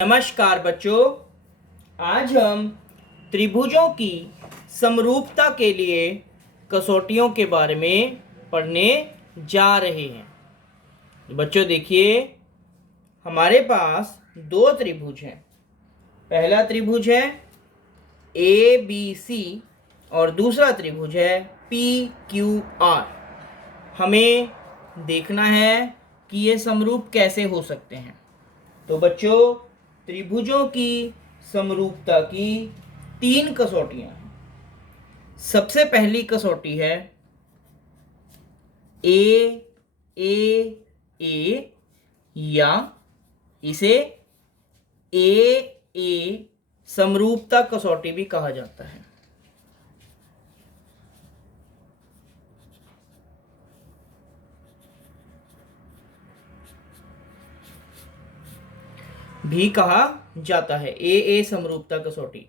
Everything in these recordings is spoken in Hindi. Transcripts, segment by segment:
नमस्कार बच्चों, आज हम त्रिभुजों की समरूपता के लिए कसौटियों के बारे में पढ़ने जा रहे हैं। बच्चों देखिए, हमारे पास दो त्रिभुज हैं। पहला त्रिभुज है ABC और दूसरा त्रिभुज है PQR। हमें देखना है कि ये समरूप कैसे हो सकते हैं। तो बच्चों, त्रिभुजों की समरूपता की 3 कसौटियां हैं। सबसे पहली कसौटी है ए ए ए, या इसे ए ए समरूपता कसौटी भी कहा जाता है। ए समरूपता कसौटी।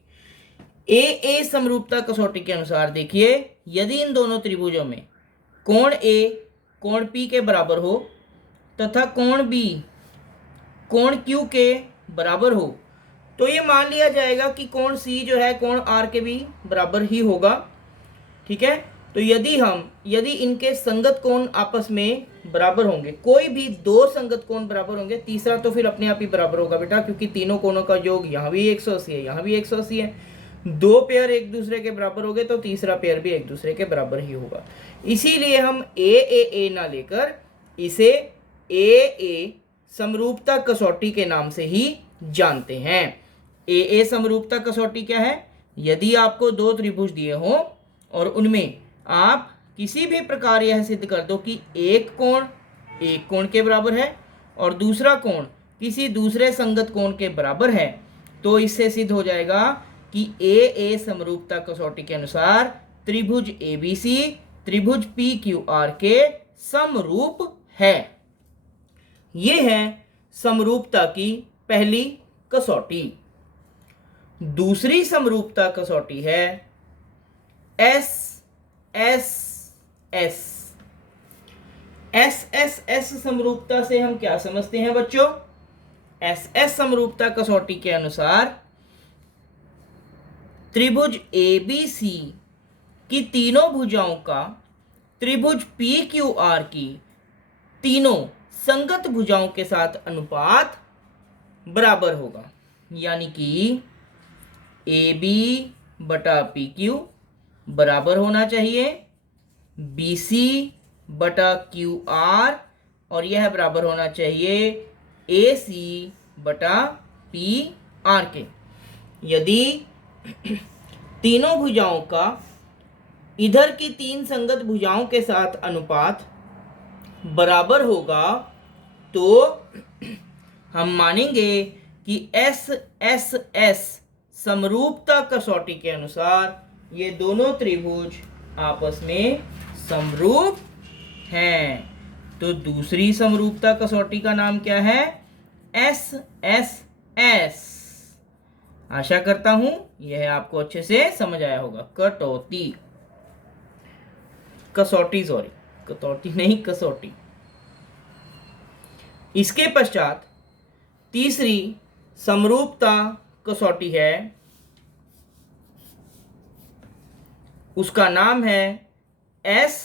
ए समरूपता कसौटी के अनुसार देखिए, यदि इन दोनों त्रिभुजों में कोण ए कोण P के बराबर हो तथा कोण B कोण Q के बराबर हो, तो ये मान लिया जाएगा कि कोण C जो है कोण R के भी बराबर ही होगा। ठीक है, तो यदि इनके संगत कोण आपस में बराबर होंगे, कोई भी दो संगत कोण बराबर होंगे, तीसरा तो फिर अपने आप ही बराबर होगा बेटा, क्योंकि तीनों कोणों का योग यहाँ भी 180 है, यहाँ भी 180 है। दो पेयर एक दूसरे के बराबर हो गए तो तीसरा पेयर भी एक दूसरे के बराबर ही होगा। इसीलिए हम ए ना लेकर इसे ए समरूपता कसौटी के नाम से ही जानते हैं। ए समरूपता कसौटी क्या है? यदि आपको दो त्रिभुज दिए हों और उनमें आप किसी भी प्रकार यह सिद्ध कर दो कि एक कोण के बराबर है और दूसरा कोण किसी दूसरे संगत कोण के बराबर है, तो इससे सिद्ध हो जाएगा कि ए समरूपता कसौटी के अनुसार त्रिभुज ABC त्रिभुज PQR के समरूप है। ये है समरूपता की पहली कसौटी। दूसरी समरूपता कसौटी है SSS समरूपता से हम क्या समझते हैं बच्चों? SS समरूपता कसौटी के अनुसार त्रिभुज ABC की तीनों भुजाओं का त्रिभुज PQR की तीनों संगत भुजाओं के साथ अनुपात बराबर होगा। यानी कि AB बटा PQ बराबर होना चाहिए BC बटा QR, और यह बराबर होना चाहिए AC बटा PR के। यदि तीनों भुजाओं का इधर की तीन संगत भुजाओं के साथ अनुपात बराबर होगा तो हम मानेंगे कि SSS समरूपता कसौटी के अनुसार ये दोनों त्रिभुज आपस में समरूप हैं। तो दूसरी समरूपता कसौटी का नाम क्या है? SSS। आशा करता हूं यह आपको अच्छे से समझ आया होगा। कसौटी। इसके पश्चात तीसरी समरूपता कसौटी है, उसका नाम है SAS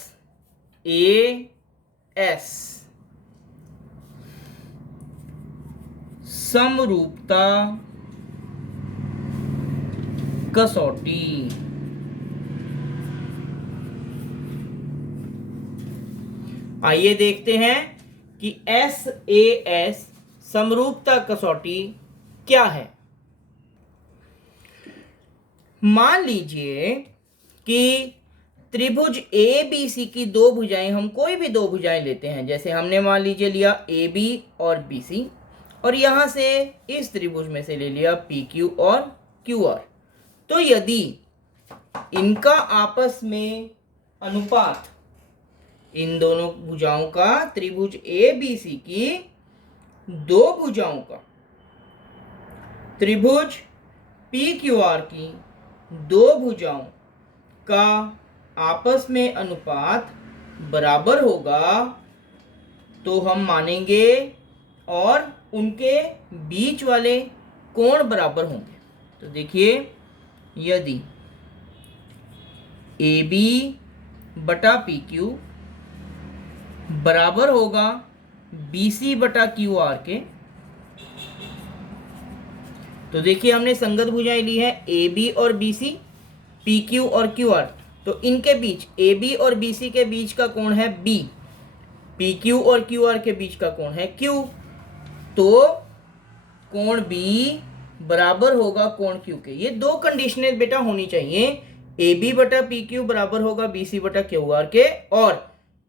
समरूपता कसौटी। आइए देखते हैं कि SAS समरूपता कसौटी क्या है। मान लीजिए कि त्रिभुज ABC की दो भुजाएं, हम कोई भी दो भुजाएं लेते हैं, जैसे हमने मान लीजिए लिया AB और BC, और यहां से इस त्रिभुज में से ले लिया PQ और QR। तो यदि इनका आपस में अनुपात, इन दोनों भुजाओं का, त्रिभुज ABC की दो भुजाओं का त्रिभुज PQR की दो भुजाओं का आपस में अनुपात बराबर होगा, तो हम मानेंगे और उनके बीच वाले कोण बराबर होंगे। तो देखिए, यदि ए बी बटा पी क्यू बराबर होगा बी सी बटा क्यू आर के, तो देखिए हमने संगत भुजाएं ली है ए बी और बी सी, पी क्यू और क्यू आर। तो इनके बीच ए बी और बी सी के बीच का कोण है बी, पी क्यू और क्यू आर के बीच का कोण है क्यू। तो कोण बी बराबर होगा कोण क्यू के। ये दो कंडीशनें बेटा होनी चाहिए, ए बी बटा पी क्यू बराबर होगा बी सी बटा क्यू आर के, और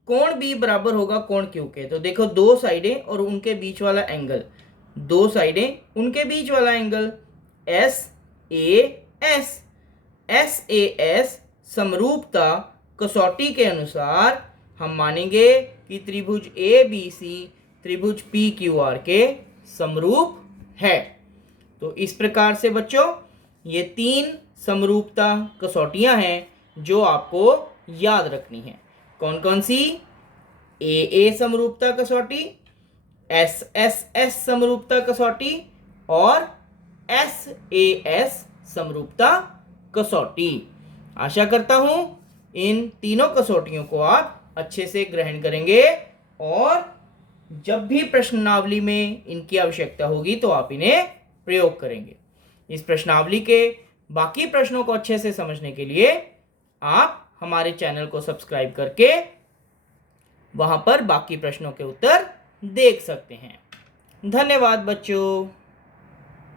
कोण बी बराबर होगा कोण क्यू के। तो देखो दो साइडें और उनके बीच वाला एंगल, दो साइडें उनके बीच वाला angle S A S. S A S समरूपता कसौटी के अनुसार हम मानेंगे कि त्रिभुज ए बी सी त्रिभुज पी क्यू आर के समरूप है। तो इस प्रकार से बच्चों ये 3 समरूपता कसौटियां हैं जो आपको याद रखनी है। कौन कौन सी? ए समरूपता कसौटी, एस समरूपता कसौटी और एस समरूपता कसौटी। आशा करता हूं इन तीनों कसौटियों को आप अच्छे से ग्रहण करेंगे और जब भी प्रश्नावली में इनकी आवश्यकता होगी तो आप इन्हें प्रयोग करेंगे। इस प्रश्नावली के बाकी प्रश्नों को अच्छे से समझने के लिए आप हमारे चैनल को सब्सक्राइब करके वहां पर बाकी प्रश्नों के उत्तर देख सकते हैं। धन्यवाद बच्चों।